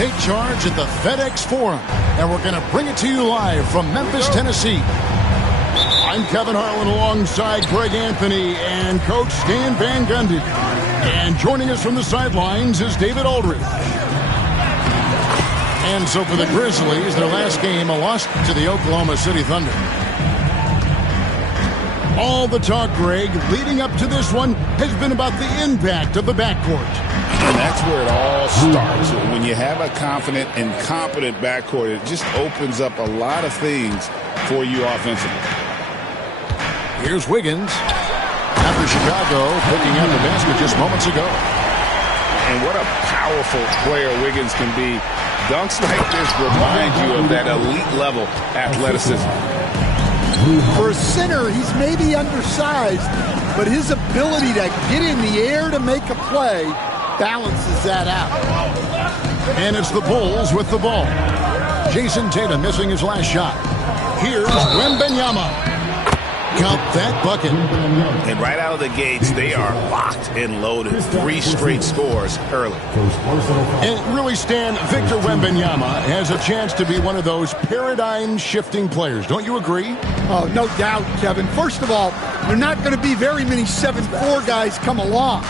take charge at the FedEx Forum, and we're going to bring it to you live from Memphis, Tennessee. I'm Kevin Harlan alongside Greg Anthony and Coach Stan Van Gundy. And joining us from the sidelines is David Aldridge. And so for the Grizzlies, their last game, a loss to the Oklahoma City Thunder. All the talk, Greg, leading up to this one has been about the impact of the backcourt. And that's where it all starts. When you have a confident and competent backcourt, it just opens up a lot of things for you offensively. Here's Wiggins. After Chicago picking up the basket just moments ago. And what a powerful player Wiggins can be. Dunks like this remind you of that elite level athleticism. For a center, he's maybe undersized, but his ability to get in the air to make a play balances that out. And it's the Bulls with the ball. Jason Tatum missing his last shot. Here's Wembanyama. Count that bucket. And right out of the gates, they are locked and loaded. 3 straight scores early. And really, Stan, Victor Wembanyama has a chance to be one of those paradigm-shifting players. Don't you agree? Oh, no doubt, Kevin. First of all, there are not going to be very many 7'4" guys come along.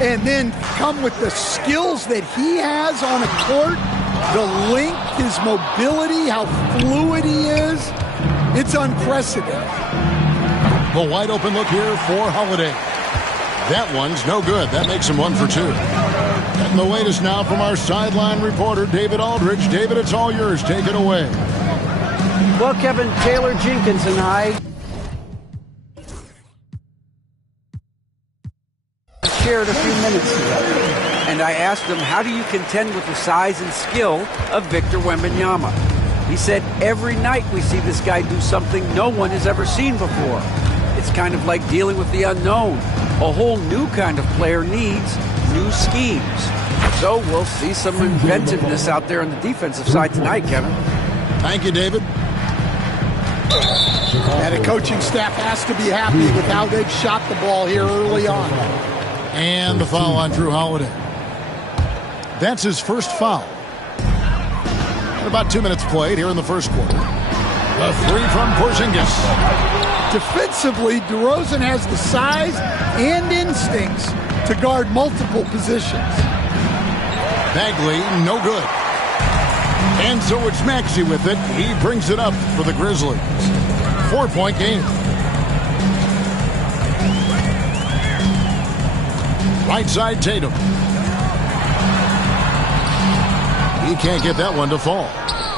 And then come with the skills that he has on a court, the length, his mobility, how fluid he is. It's unprecedented. The wide open look here for Holiday. That one's no good. That makes him 1 for 2. And the latest now from our sideline reporter, David Aldridge. David, it's all yours. Take it away. Well, Kevin, Taylor Jenkins and I shared a few minutes ago, and I asked him, how do you contend with the size and skill of Victor Wembanyama? He said, every night we see this guy do something no one has ever seen before. It's kind of like dealing with the unknown. A whole new kind of player needs new schemes. So we'll see some inventiveness out there on the defensive side tonight, Kevin. Thank you, David. And the coaching staff has to be happy with how they've shot the ball here early on. And the foul on Drew Holiday. That's his first foul. About 2 minutes played here in the first quarter. A 3 from Porzingis. Defensively, DeRozan has the size and instincts to guard multiple positions. Bagley, no good. And so it's Maxey with it. He brings it up for the Grizzlies. 4-point game. Right side, Tatum. He can't get that one to fall.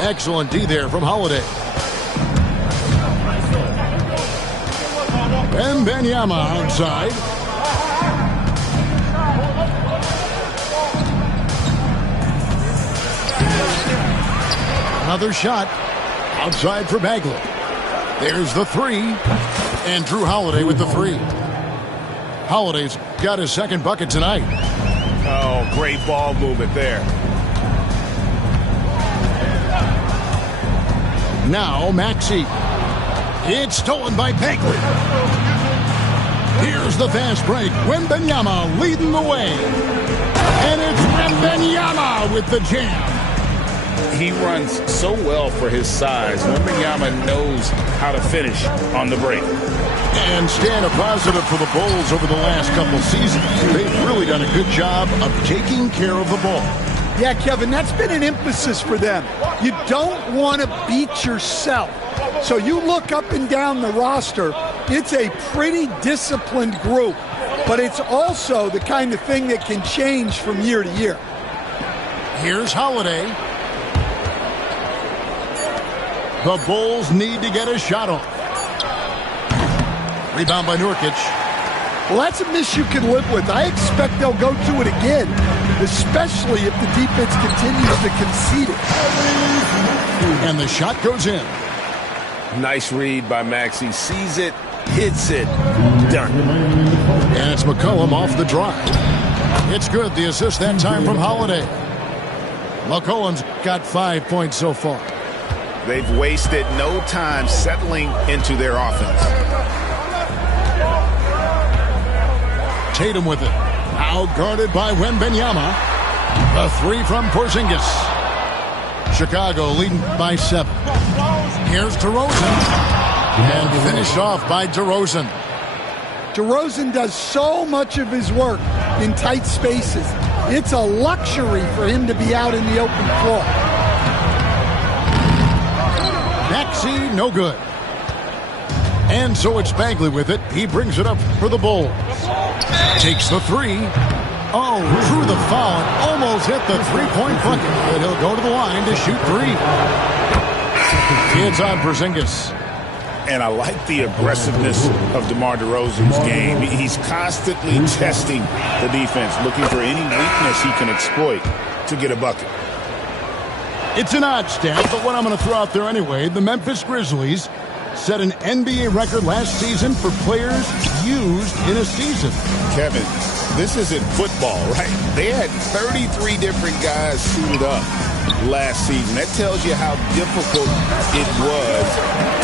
Excellent D there from Holiday. Wembanyama outside. Another shot outside for Bagley. There's the 3. And Drew Holiday with the 3. Holiday's got his second bucket tonight. Oh, great ball movement there. Now Maxey. It's stolen by Bagley. Here's the fast break. Wembanyama leading the way. And it's Wembanyama with the jam. He runs so well for his size. Wembanyama knows how to finish on the break. And Stan, a positive for the Bulls over the last couple seasons. They've really done a good job of taking care of the ball. Yeah, Kevin, that's been an emphasis for them. You don't want to beat yourself. So you look up and down the roster, it's a pretty disciplined group, but it's also the kind of thing that can change from year to year. Here's Holiday. The Bulls need to get a shot off. Rebound by Nurkic. Well, that's a miss you can live with. I expect they'll go to it again, especially if the defense continues to concede it. And the shot goes in. Nice read by Maxey. Sees it, hits it, done. And it's McCollum off the drive. It's good. The assist that time from Holiday. McCollum's got 5 points so far. They've wasted no time settling into their offense. Tatum with it. Now guarded by Wembanyama. A 3 from Porzingis. Chicago leading by 7. Here's DeRozan. And finished off by DeRozan. DeRozan does so much of his work in tight spaces. It's a luxury for him to be out in the open floor. Maxey, no good. And so it's Bagley with it. He brings it up for the Bulls. Takes the 3. Oh, drew the foul and almost hit the three-point bucket. But he'll go to the line to shoot 3. It's on Porzingis. And I like the aggressiveness of DeMar DeRozan's game. He's constantly testing the defense, looking for any weakness he can exploit to get a bucket. It's an odd stat, but what I'm going to throw out there anyway, the Memphis Grizzlies set an NBA record last season for players used in a season. Kevin, this isn't football, right? They had 33 different guys suited up last season. That tells you how difficult it was.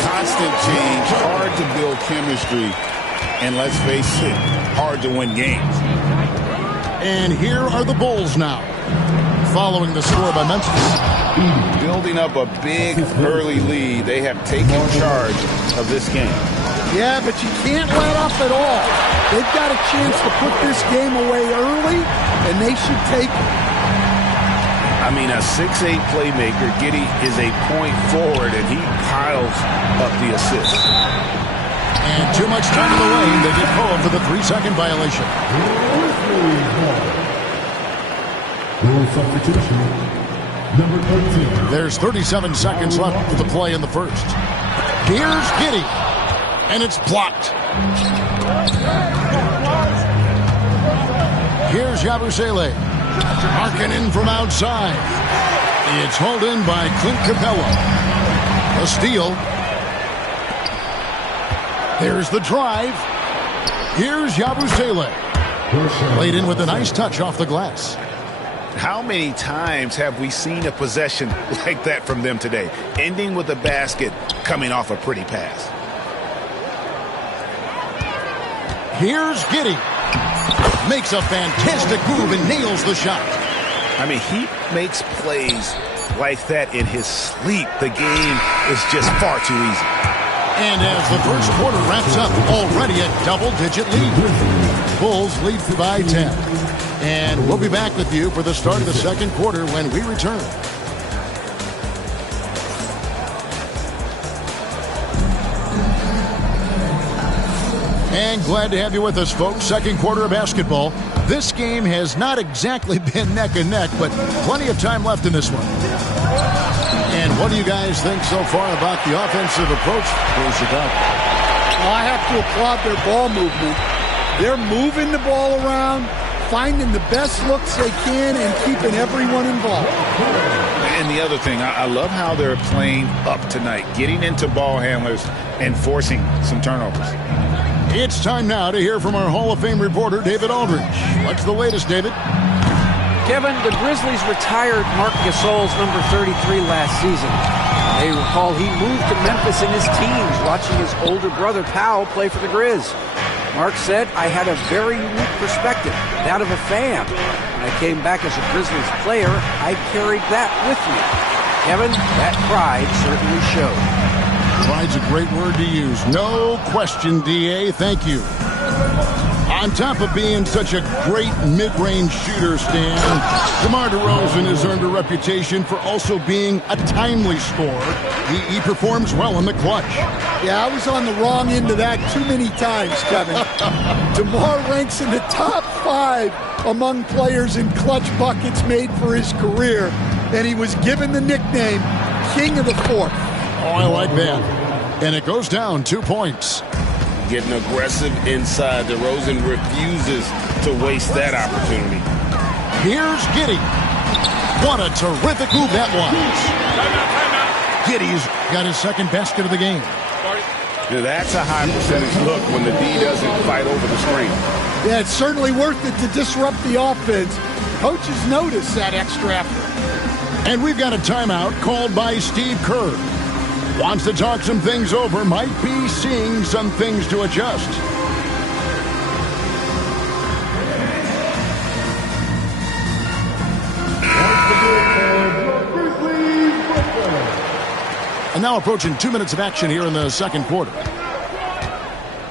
Constant change, hard to build chemistry, and let's face it, hard to win games. And here are the Bulls now, following the score by Memphis. Building up a big early lead, they have taken charge of this game. Yeah, but you can't let up at all. They've got a chance to put this game away early, and they should take it. I mean, a 6'8 playmaker, Giddey is a point forward, and he piles up the assists. And too much time in the lane. They get called for the 3-second violation. Rule substitution. Number 13. There's 37 seconds left for the play in the first. Here's Giddey. And it's blocked. Here's Yabusele. Arcing in from outside. It's hauled in by Clint Capella. A steal. There's the drive. Here's Yabusele. Laid in with a nice touch off the glass. How many times have we seen a possession like that from them today? Ending with a basket, coming off a pretty pass. Here's Giddey. Makes a fantastic move and nails the shot. I mean, he makes plays like that in his sleep. The game is just far too easy. And as the first quarter wraps up, already a double-digit lead. Bulls lead by 10. And we'll be back with you for the start of the second quarter when we return. And glad to have you with us, folks. Second quarter of basketball. This game has not exactly been neck and neck, but plenty of time left in this one. And what do you guys think so far about the offensive approach for Chicago? Well, I have to applaud their ball movement. They're moving the ball around, finding the best looks they can, and keeping everyone involved. And the other thing, I love how they're playing up tonight, getting into ball handlers and forcing some turnovers. It's time now to hear from our Hall of Fame reporter, David Aldridge. What's the latest, David? Kevin, the Grizzlies retired Marc Gasol's number 33 last season. They recall he moved to Memphis in his teens, watching his older brother, Powell, play for the Grizz. Mark said, I had a very unique perspective, that of a fan. When I came back as a Grizzlies player, I carried that with me. Kevin, that pride certainly showed. Pride's a great word to use. No question, D.A. Thank you. On top of being such a great mid-range shooter, Stan, DeMar DeRozan has earned a reputation for also being a timely scorer. He performs well in the clutch. Yeah, I was on the wrong end of that too many times, Kevin. DeMar ranks in the top 5 among players in clutch buckets made for his career, and he was given the nickname King of the Fourth. Oh, I like that. And it goes down 2 points. Getting aggressive inside. DeRozan refuses to waste that opportunity. Here's Giddey. What a terrific move that was. Giddey's got his second basket of the game. Now that's a high percentage look when the D doesn't fight over the screen. Yeah, it's certainly worth it to disrupt the offense. Coaches notice that extra effort. And we've got a timeout called by Steve Kerr. Wants to talk some things over, might be seeing some things to adjust. And now approaching 2 minutes of action here in the second quarter.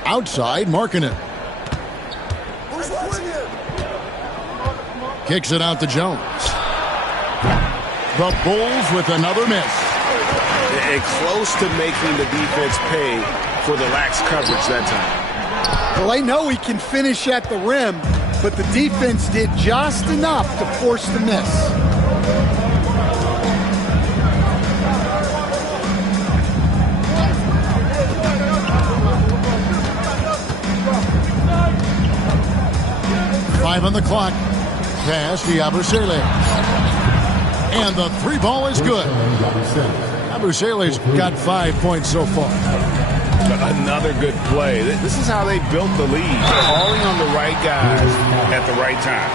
Outside, Markkanen. Kicks it out to Jones. The Bulls with another miss. And close to making the defense pay for the lax coverage that time. Well, they know he can finish at the rim, but the defense did just enough to force the miss. Five on the clock. Pass to Yabusele. And the three ball is good. Yabusele's got 5 points so far. Another good play. This is how they built the lead. Calling on the right guys at the right time.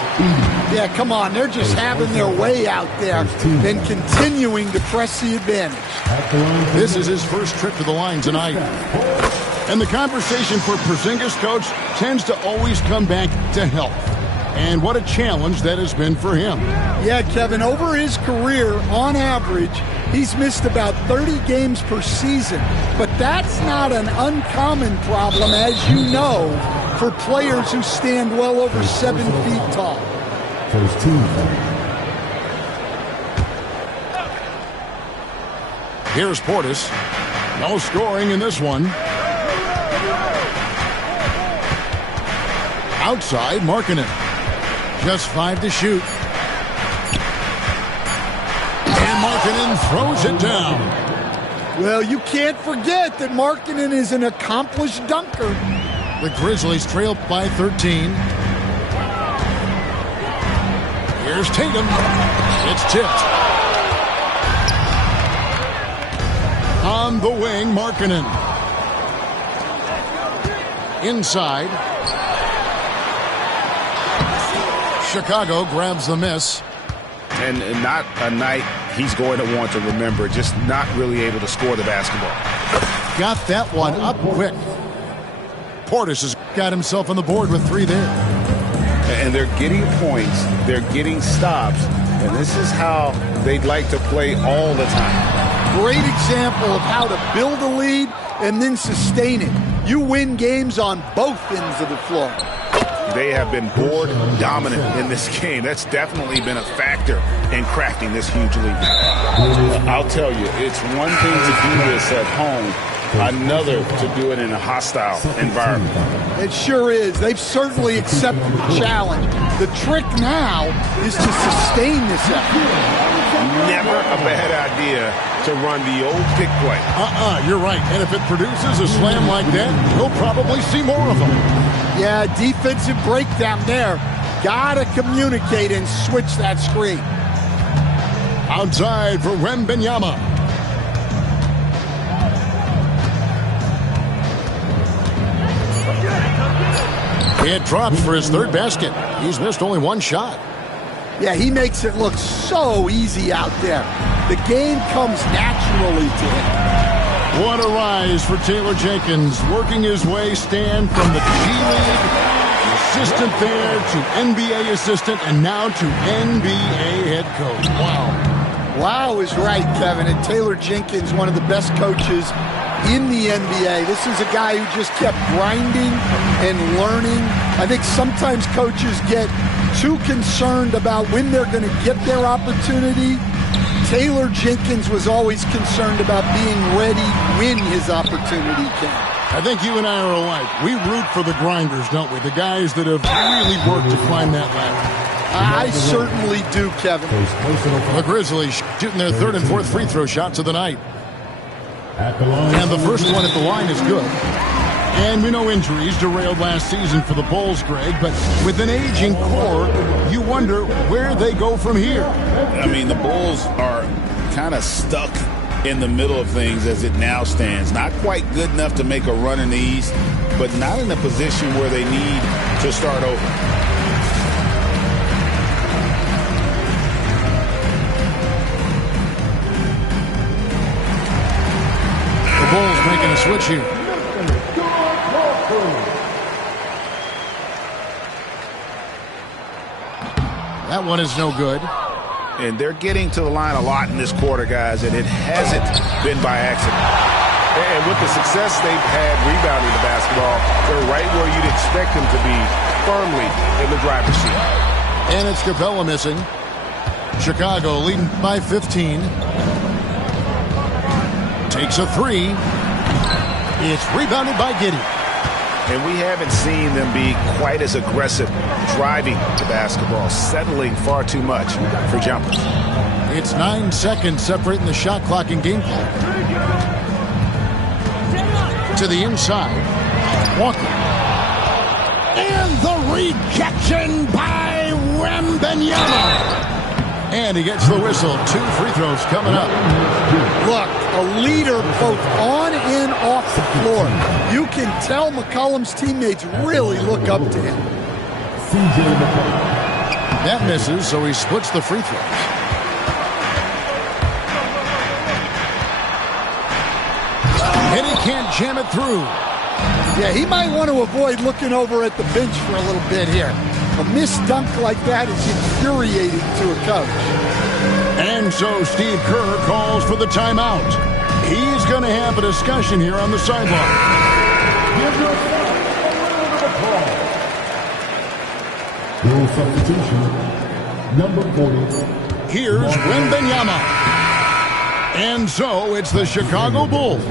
Yeah, come on. They're just having their way out there and continuing to press the advantage. This is his first trip to the line tonight. And the conversation for Porzingis, coach, tends to always come back to health. And what a challenge that has been for him. Yeah, Kevin, over his career, on average, he's missed about 30 games per season. But that's not an uncommon problem, as you know, for players who stand well over 7 feet tall. First team. Here's Portis. No scoring in this one. Outside, Markkanen. Just 5 to shoot. And Markkanen throws it down. Well, you can't forget that Markkanen is an accomplished dunker. The Grizzlies trail by 13. Here's Tatum. It's tipped. On the wing, Markkanen. Inside. Chicago grabs the miss. And not a night he's going to want to remember, just not really able to score the basketball. Got that one up quick. Portis has got himself on the board with 3 there. And they're getting points, they're getting stops, and this is how they'd like to play all the time. Great example of how to build a lead and then sustain it. You win games on both ends of the floor. They have been board dominant in this game. That's definitely been a factor in crafting this huge lead. I'll tell you, it's one thing to do this at home, another to do it in a hostile environment. It sure is. They've certainly accepted the challenge. The trick now is to sustain this effort. Never a bad idea to run the old pick play. You're right. And if it produces a slam like that, we'll probably see more of them. Yeah, defensive breakdown there. Gotta communicate and switch that screen. Outside for Wembanyama. It drops for his third basket. He's missed only 1 shot. Yeah, he makes it look so easy out there. The game comes naturally to him. What a rise for Taylor Jenkins, working his way, Stan, from the G League, assistant there to NBA assistant, and now to NBA head coach. Wow. Wow is right, Kevin. And Taylor Jenkins, one of the best coaches in the NBA. This is a guy who just kept grinding and learning. I think sometimes coaches get too concerned about when they're going to get their opportunity. Taylor Jenkins was always concerned about being ready when his opportunity came. I think you and I are alike. We root for the grinders, don't we? The guys that have really worked to climb that ladder. I certainly do, Kevin. The Grizzlies shooting their 3rd and 4th free throw shots of the night. And the first one at the line is good. And we know injuries derailed last season for the Bulls, Greg, but with an aging core, you wonder where they go from here. I mean, the Bulls are kind of stuck in the middle of things as it now stands. Not quite good enough to make a run in the East, but not in a position where they need to start over. The Bulls making a switch here. That one is no good. And they're getting to the line a lot in this quarter, guys, and it hasn't been by accident. And with the success they've had rebounding the basketball, they're right where you'd expect them to be, firmly in the driver's seat. And it's Capella missing. Chicago leading by 15. Takes a three. It's rebounded by Giddey. And we haven't seen them be quite as aggressive driving the basketball, settling far too much for jumpers. It's 9 seconds separating the shot clock and game clock. To the inside. Walker. And the rejection by Wembanyama. And he gets the whistle. 2 free throws coming up. Look, a leader both on and off the floor. You can tell McCollum's teammates really look up to him. That misses, so he splits the free throws. And he can't jam it through. Yeah, he might want to avoid looking over at the bench for a little bit here. A missed dunk like that is infuriating to a coach. And so Steve Kerr calls for the timeout. He's going to have a discussion here on the sideline. Give your rule substitution, number 40. Here's Wembanyama. And so it's the Chicago Bulls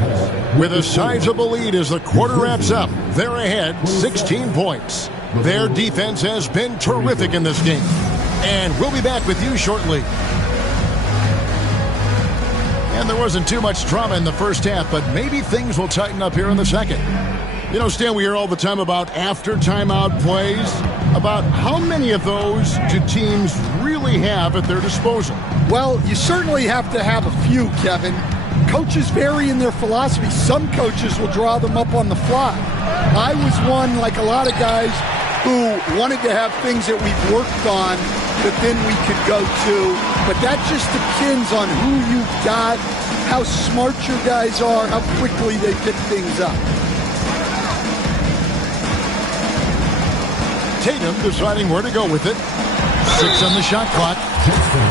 with a sizable lead as the quarter wraps up. They're ahead 16 points. Their defense has been terrific in this game. And we'll be back with you shortly. And there wasn't too much drama in the first half, but maybe things will tighten up here in the second. You know, Stan, we hear all the time about after timeout plays. About how many of those do teams really have at their disposal? Well, you certainly have to have a few, Kevin. Coaches vary in their philosophy. Some coaches will draw them up on the fly. I was one, like a lot of guys, who wanted to have things that we've worked on that then we could go to. But that just depends on who you've got, how smart your guys are, how quickly they pick things up. Tatum deciding where to go with it. 6 on the shot clock.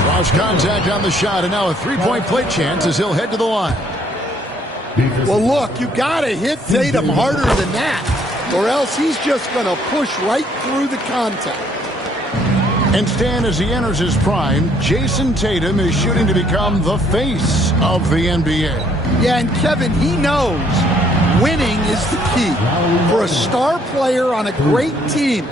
Draws contact on the shot, and now a three-point play chance as he'll head to the line. Well, look, you got to hit Tatum harder than that, or else he's just going to push right through the contact. And Stan, as he enters his prime, Jason Tatum is shooting to become the face of the NBA. Yeah, and Kevin, he knows winning is the key. For a star player on a great team,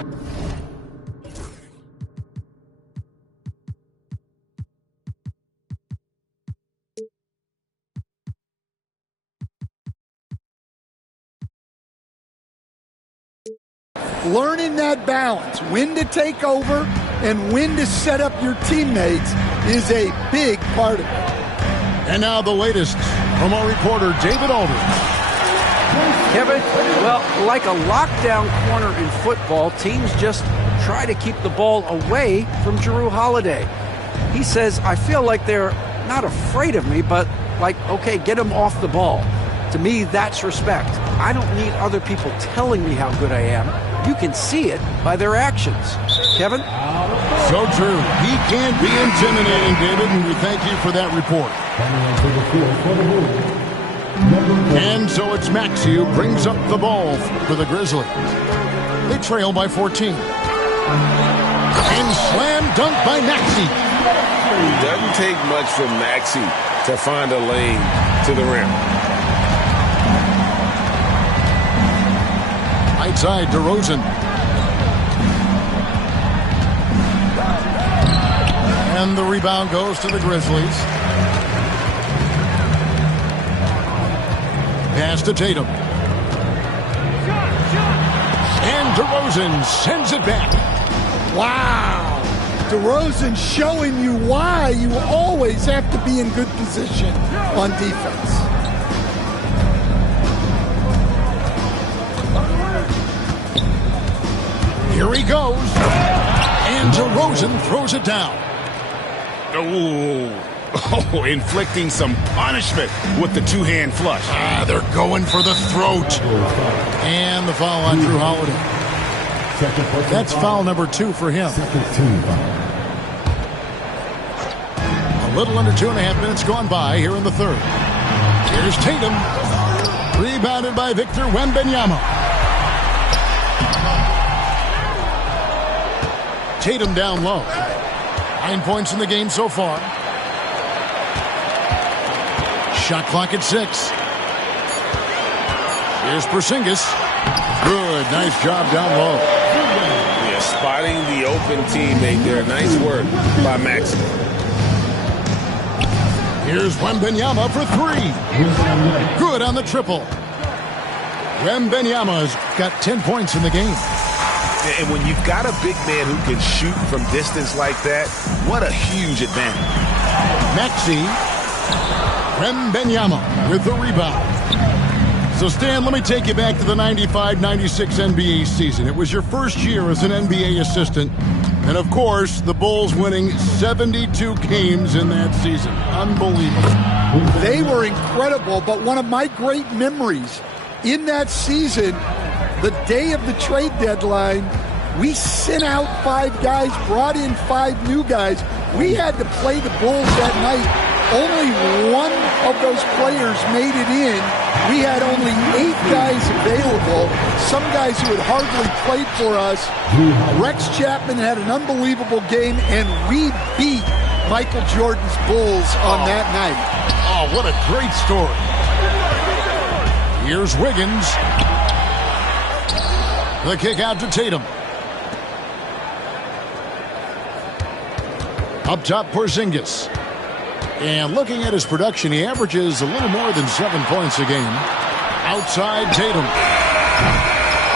learning that balance, when to take over and when to set up your teammates, is a big part of it. And now the latest from our reporter, David Aldridge. Kevin, well, like a lockdown corner in football, teams just try to keep the ball away from Jrue Holiday. He says, I feel like they're not afraid of me, but like, okay, get him off the ball. To me, that's respect. I don't need other people telling me how good I am. You can see it by their actions. Kevin? So true. He can't be intimidating, David, and we thank you for that report. And so it's Maxey who brings up the ball for the Grizzlies. They trail by 14. And slam dunk by Maxey. It doesn't take much for Maxey to find a lane to the rim. Right side, DeRozan. And the rebound goes to the Grizzlies. Pass to Tatum. And DeRozan sends it back. Wow. DeRozan showing you why you always have to be in good position on defense. Here he goes. And DeRozan throws it down. Oh, inflicting some punishment with the two-hand flush. They're going for the throat. And the foul on Jrue Holiday. That's foul number 2 for him. A little under 2.5 minutes gone by here in the third. Here's Tatum. Rebounded by Victor Wembanyama. Tatum down low. 9 points in the game so far. Shot clock at 6. Here's Porzingis. Good, nice job down low. Yeah, spotting the open teammate there. Nice work by Maxey. Here's Wembanyama for 3. Good on the triple. Wembanyama's got 10 points in the game. And when you've got a big man who can shoot from distance like that, what a huge advantage. Maxey. Wembanyama with the rebound. So, Stan, let me take you back to the 95-96 NBA season. It was your first year as an NBA assistant. And, of course, the Bulls winning 72 games in that season. Unbelievable. They were incredible, but one of my great memories in that season, the day of the trade deadline, we sent out 5 guys, brought in 5 new guys. We had to play the Bulls that night. Only one of those players made it in. We had only 8 guys available, some guys who had hardly played for us. Rex Chapman had an unbelievable game, and we beat Michael Jordan's Bulls on that night. Oh, what a great story. Here's Wiggins. The kick out to Tatum. Up top, Porzingis. And looking at his production, he averages a little more than 7 points a game. Outside, Tatum.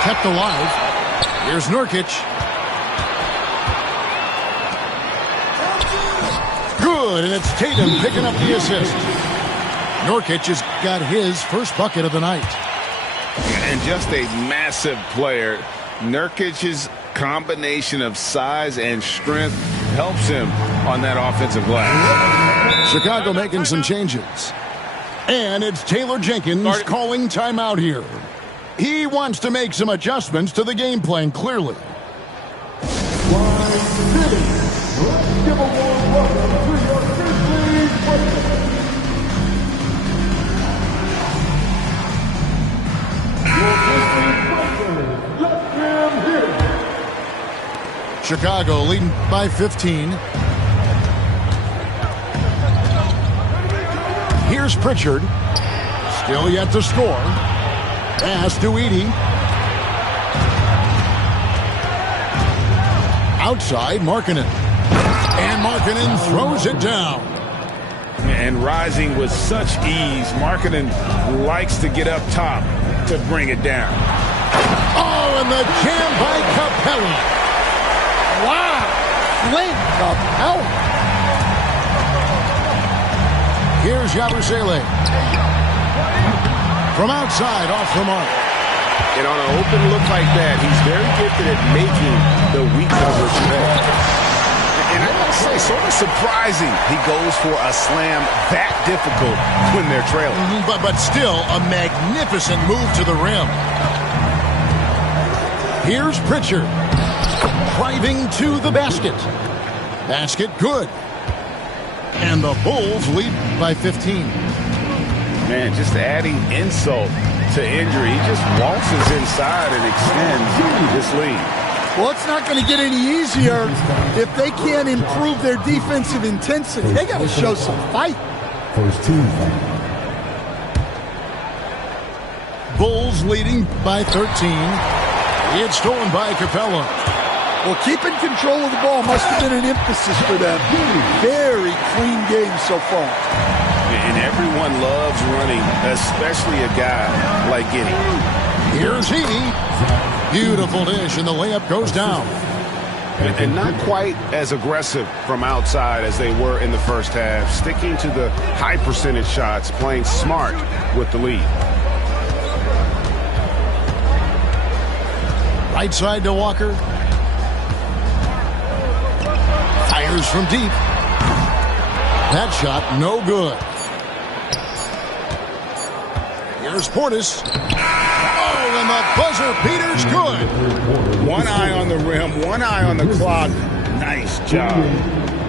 Kept alive. Here's Nurkic. Good, and it's Tatum picking up the assist. Nurkic has got his first bucket of the night. And just a massive player. Nurkic's combination of size and strength helps him on that offensive glass. Chicago making some changes. And it's Taylor Jenkins calling timeout here. He wants to make some adjustments to the game plan, clearly. Chicago leading by 15. Here's Pritchard. Still yet to score. Pass to Edey. Outside, Markkanen. And Markkanen throws it down. And rising with such ease, Markkanen likes to get up top to bring it down. Oh, and the jam by Capella. Wow! Clint Capella. Here's Yabusele. From outside, off the mark. And on an open look like that, he's very gifted at making the weak numbers pay. And I gotta say, sort of surprising he goes for a slam that difficult when they're trailing. But still, a magnificent move to the rim. Here's Pritchard. Driving to the basket. Basket good. And the Bulls lead by 15. Man, just adding insult to injury. He just waltzes inside and extends this lead. Well, it's not going to get any easier if they can't improve their defensive intensity. They got to show some fight. First team. Bulls leading by 13. It's stolen by Capella. Well, keeping control of the ball must have been an emphasis for them. Very clean game so far. And everyone loves running, especially a guy like Edey. Here's Edey. Beautiful dish, and the layup goes down. And not quite as aggressive from outside as they were in the first half. Sticking to the high percentage shots, playing smart with the lead. Right side to Walker. Fires from deep. That shot, no good. Here's Portis. Oh, and the buzzer beater's good. One eye on the rim, one eye on the clock. Nice job.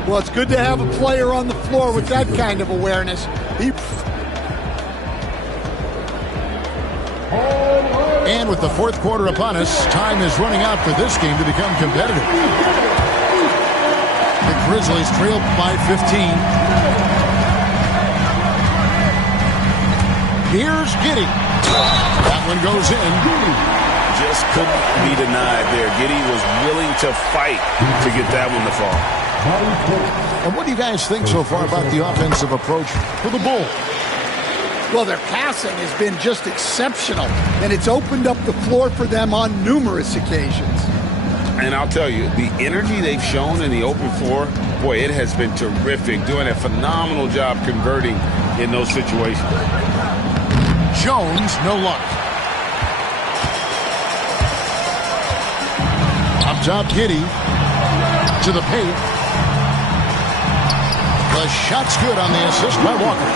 Well, it's good to have a player on the floor with that kind of awareness. And with the fourth quarter upon us, time is running out for this game to become competitive. The Grizzlies trail by 15. Here's Giddey. That one goes in. Just couldn't be denied there. Giddey was willing to fight to get that one to fall. And what do you guys think so far about the offensive approach for the Bulls? Well, their passing has been just exceptional, and it's opened up the floor for them on numerous occasions. And I'll tell you, the energy they've shown in the open floor, boy, it has been terrific, doing a phenomenal job converting in those situations. Jones, no luck. Up top, Giddey to the paint. The shot's good on the assist by Walker.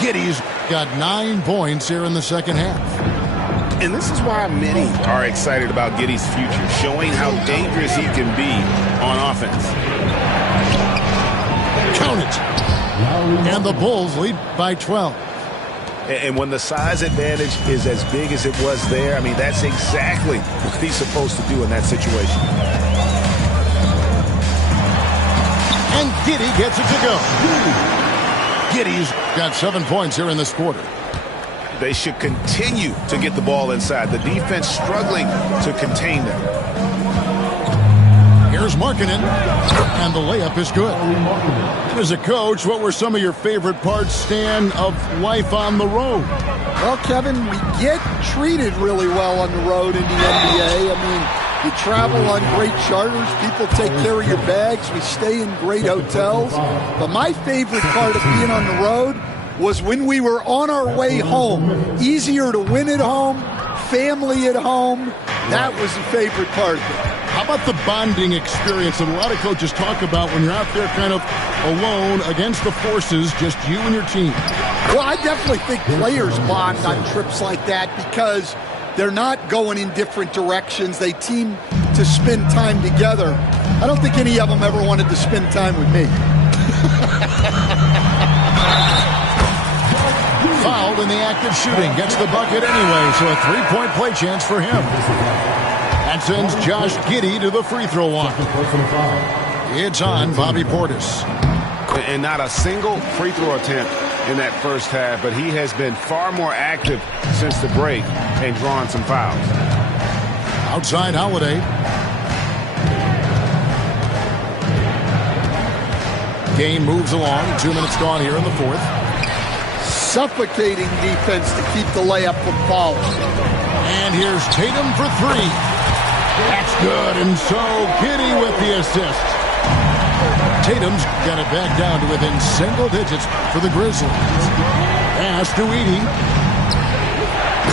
Giddey's got 9 points here in the second half. And this is why many are excited about Giddey's future, showing how dangerous he can be on offense. Count it. And the Bulls lead by 12. And when the size advantage is as big as it was there, I mean, that's exactly what he's supposed to do in that situation. And Giddey gets it to go. Giddey's got 7 points here in this quarter. They should continue to get the ball inside. The defense struggling to contain them. Here's Markkanen, and the layup is good. As a coach, what were some of your favorite parts, Stan, of life on the road? Well, Kevin, we get treated really well on the road in the NBA. I mean, you travel on great charters. People take care of your bags. We stay in great hotels. But my favorite part of being on the road was when we were on our way home. Easier to win at home, family at home. That was the favorite part of it. How about the bonding experience that a lot of coaches talk about when you're out there kind of alone against the forces, just you and your team? Well, I definitely think players bond on trips like that because they're not going in different directions. They team to spend time together. I don't think any of them ever wanted to spend time with me. Fouled in the act of shooting. Gets the bucket anyway, so a 3-point play chance for him. That sends Josh Giddey to the free throw line. It's on Bobby Portis. And not a single free throw attempt in that first half, but he has been far more active since the break and drawn some fouls. Outside Holiday. Game moves along. 2 minutes gone here in the fourth. Suffocating defense to keep the layup from falling. And here's Tatum for 3. That's good, and so Giddey with the assist. Tatum's got it back down to within single digits for the Grizzlies. Pass to Edey.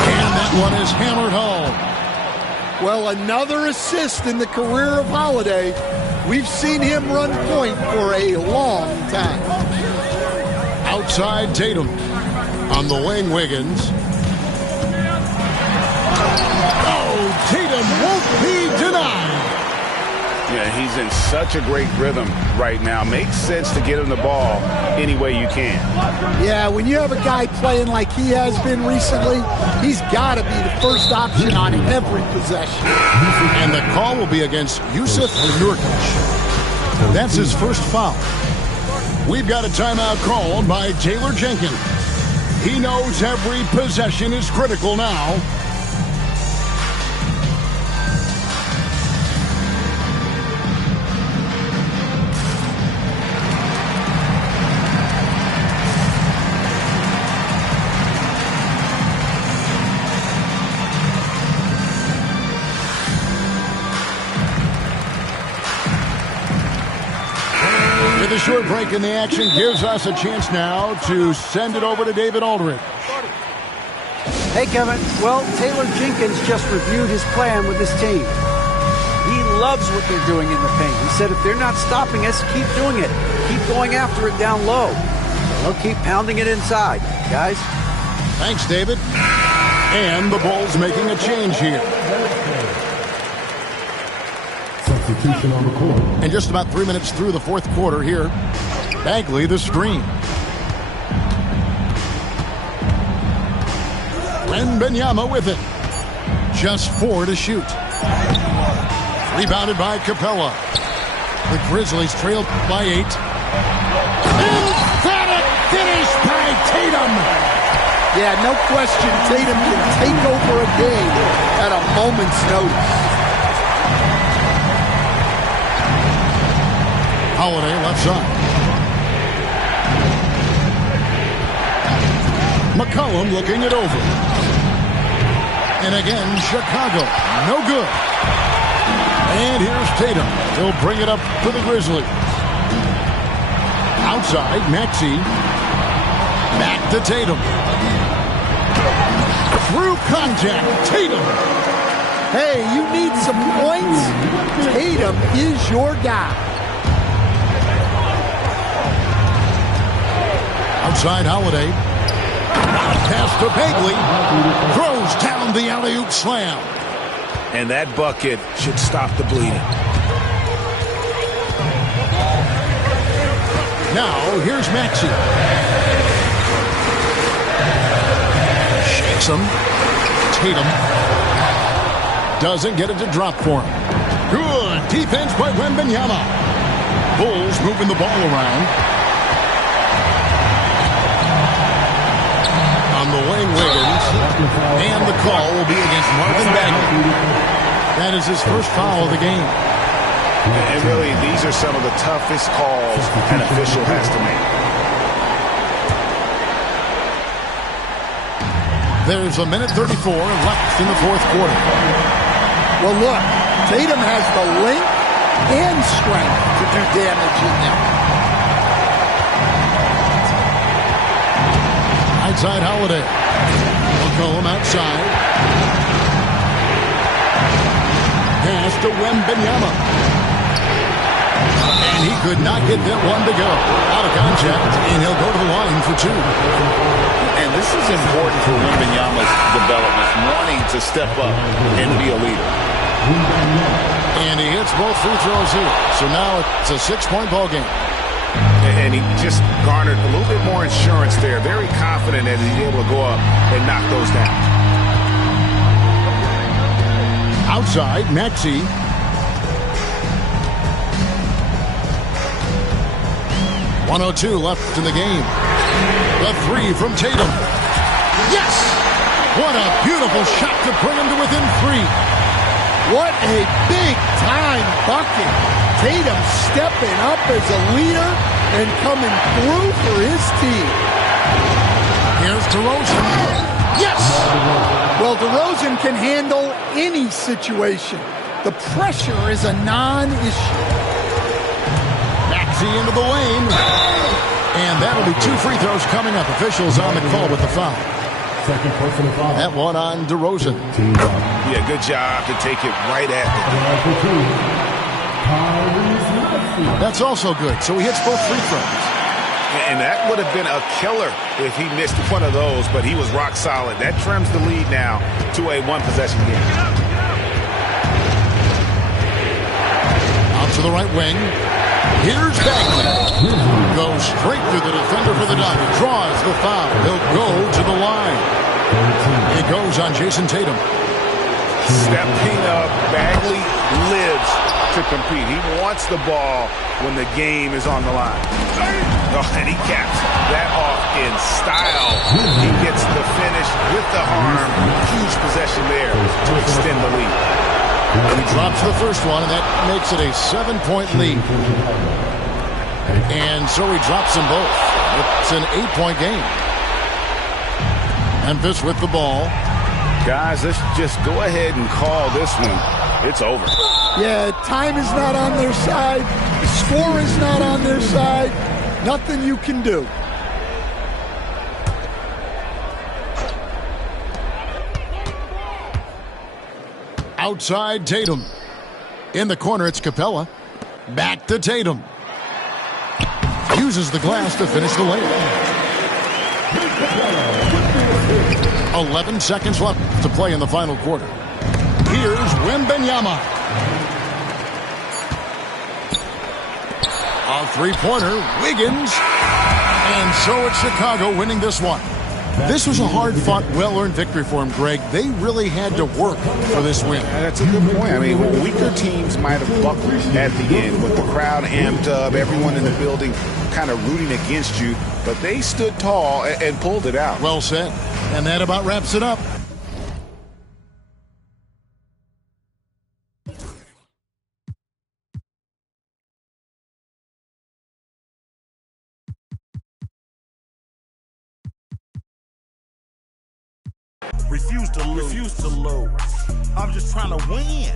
And that one is hammered home. Well, another assist in the career of Holiday. We've seen him run point for a long time. Outside Tatum. On the wing, Wiggins. Oh, Tatum won't be denied. Yeah, he's in such a great rhythm right now. Makes sense to get him the ball any way you can. Yeah, when you have a guy playing like he has been recently, he's got to be the first option on every possession. And the call will be against Yusuf Nurkic. That's his first foul. We've got a timeout called by Taylor Jenkins. He knows every possession is critical now. The short break in the action gives us a chance now to send it over to David Aldridge. Hey, Kevin. Well, Taylor Jenkins just reviewed his plan with his team. He loves what they're doing in the paint. He said if they're not stopping us, keep doing it. Keep going after it down low. They'll keep pounding it inside. Guys? Thanks, David. And the Bulls making a change here. Substitution on the court. And just about 3 minutes through the fourth quarter here. Bagley the screen. Wembanyama with it. Just 4 to shoot. Rebounded by Capella. The Grizzlies trailed by 8. Emphatic finish by Tatum. Yeah, no question, Tatum can take over a game at a moment's notice. Holiday left side. McCollum looking it over. And again, Chicago. No good. And here's Tatum. He'll bring it up for the Grizzlies. Outside, Maxey. Back to Tatum. Through contact, Tatum. Hey, you need some points? Tatum is your guy. Outside, Holiday. Pass to Bagley. Throws down the alley-oop slam. And that bucket should stop the bleeding. Now, here's Maxey. Shakes him. Tatum doesn't get it to drop for him. Good defense by Wembanyama. Bulls moving the ball around. On the wing, Wiggins. And the call will be against Marvin Bagley. That is his first foul of the game. And really, these are some of the toughest calls an official has to make. There's 1:34 left in the fourth quarter. Well, look, Tatum has the length and strength to do damage in there. Outside Holiday. McCollum outside. Pass to Wembanyama. And he could not get that one to go. Out of contact, and he'll go to the line for 2. And this is important for Wembanyama's development, wanting to step up and be a leader. And he hits both free throws here. So now it's a 6-point ball game. And he just garnered a little bit more insurance there. Very confident that he's able to go up and knock those down. Outside, Maxey. .102 left in the game. The 3 from Tatum. Yes! What a beautiful shot to bring him to within 3. What a big-time bucket. Tatum stepping up as a leader and coming through for his team. Here's DeRozan. Yes! Well, DeRozan can handle any situation. The pressure is a non-issue. Maxey into the lane. And that'll be 2 free throws coming up. Officials on the call with the foul. Second personal foul. That one on DeRozan. Yeah, good job to take it right at him. That's also good. So he hits both free throws. And that would have been a killer if he missed one of those, but he was rock solid. That trims the lead now to a 1-possession game. Out to the right wing. Here's Bagley. Goes straight through the defender for the dunk. Draws the foul. He'll go to the line. It goes on Jason Tatum. Stepping up, Bagley lives to compete. He wants the ball when the game is on the line. Oh, and he caps that off in style. He gets the finish with the arm. Huge possession there to extend the lead. And he drops the first one, and that makes it a 7-point lead. And so he drops them both. It's an 8-point game. Memphis with the ball. Guys, let's just go ahead and call this one. It's over. Yeah, time is not on their side. The score is not on their side. Nothing you can do. Outside Tatum. In the corner, it's Capella. Back to Tatum. Uses the glass to finish the layup. 11 seconds left to play in the final quarter. Here's Wembanyama. A three-pointer, Wiggins. And so it's Chicago winning this one. This was a hard-fought, well-earned victory for them, Greg. They really had to work for this win. That's a good point. I mean, weaker teams might have buckled at the end with the crowd amped up, everyone in the building kind of rooting against you, but they stood tall and pulled it out. Well said. And that about wraps it up. Refuse to lose. I'm just trying to win.